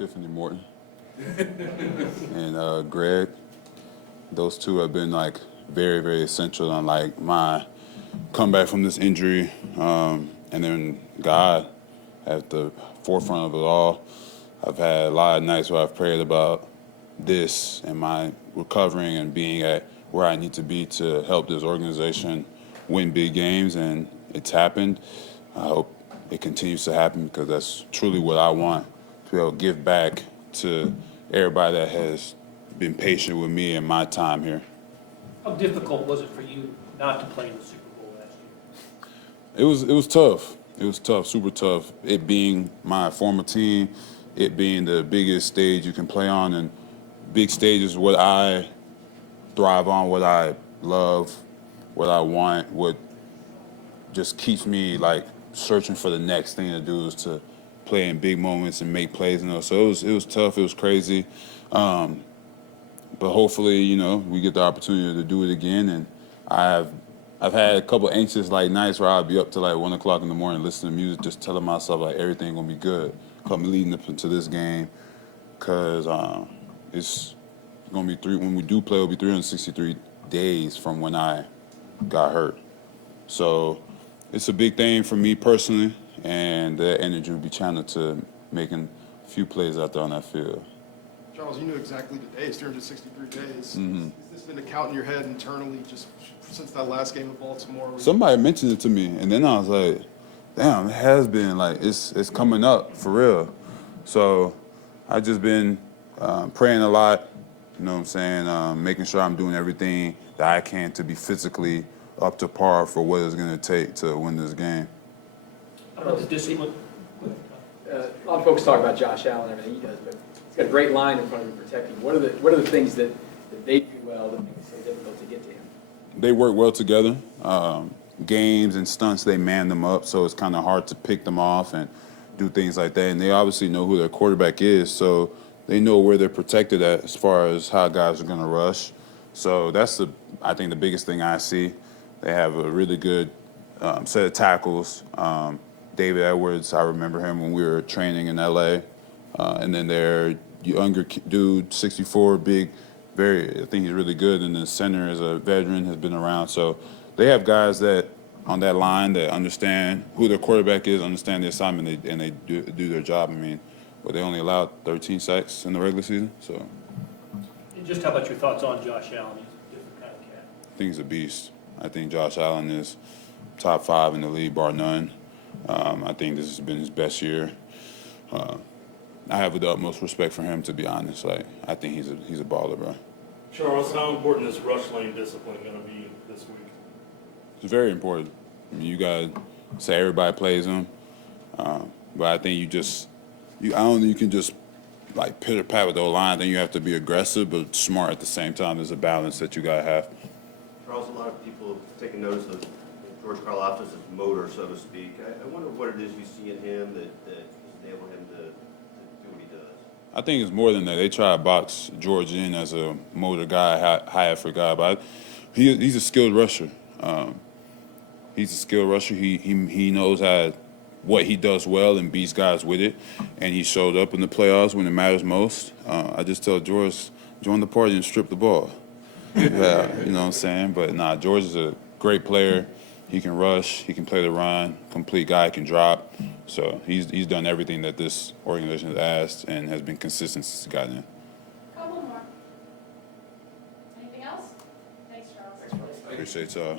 Tiffany Morton and Greg. Those two have been like very, very essential on like my comeback from this injury, and then God at the forefront of it all. I've had a lot of nights where I've prayed about this and my recovering and being at where I need to be to help this organization win big games, and it's happened. I hope it continues to happen because that's truly what I want, to be able to give back to everybody that has been patient with me in my time here. How difficult was it for you not to play in the Super Bowl last year? It was tough. It was tough, super tough. It being my former team, it being the biggest stage you can play on, and big stage is what I thrive on, what I love, what I want, what just keeps me like searching for the next thing to do is to play in big moments and make plays. So it was tough. It was crazy. But hopefully, we get the opportunity to do it again. And I've had a couple anxious like nights where I'll be up to like 1 o'clock in the morning listening to music, just telling myself like everything gonna be good. Come leading up into this game, cause it's gonna be when we do play, it'll be 363 days from when I got hurt. So it's a big thing for me personally, and that energy will be channeled to making a few plays out there on that field. Charles, you knew exactly the days, 363 days. Mm-hmm. Has this been a count in your head internally just since that last game of Baltimore? Somebody mentioned it to me, and then I was like, damn, it has been, like, it's coming up, for real. So I've just been praying a lot, you know what I'm saying, making sure I'm doing everything that I can to be physically up to par for what it's going to take to win this game. I don't know the discipline. A lot of folks talk about Josh Allen and everything he does, but he's got a great line in front of him protecting. What are the things that they do well that make it so difficult to get to him? They work well together. Games and stunts, they man them up, so it's kind of hard to pick them off and do things like that. And they obviously know who their quarterback is, so they know where they're protected at as far as how guys are going to rush. So that's, I think, the biggest thing I see. They have a really good set of tackles. David Edwards, I remember him when we were training in L.A. And then their younger dude, 64, big, I think he's really good. And the center is a veteran, has been around. So they have guys that on that line that understand who their quarterback is, understand the assignment, and they do their job. I mean, but they only allowed 13 sacks in the regular season. So, And just how about your thoughts on Josh Allen? He's a different kind of cat. I think he's a beast. I think Josh Allen is top 5 in the league, bar none. I think this has been his best year. I have the utmost respect for him, to be honest. Like, I think he's a baller, bro. Charles, how important is rush lane discipline going to be this week? It's very important. I mean, you got to say everybody plays him, but I think I don't think you can just like pitter pat with the line. Then you have to be aggressive but smart at the same time. There's a balance that you got to have. Charles, a lot of people have taken notice of George Karlaftis' motor, so to speak. I wonder what it is you see in him that enables him to do what he does. I think it's more than that. They try to box George in as a motor guy, high effort guy, but he's a skilled rusher. He's a skilled rusher. He knows what he does well and beats guys with it, and he showed up in the playoffs when it matters most. I just tell George, join the party and strip the ball. Yeah, you know what I'm saying? But nah, George is a great player. He can rush, he can play the run, complete guy, can drop. So he's done everything that this organization has asked and has been consistent since he got in. Couple more. Anything else? Thanks, Charles. Appreciate y'all.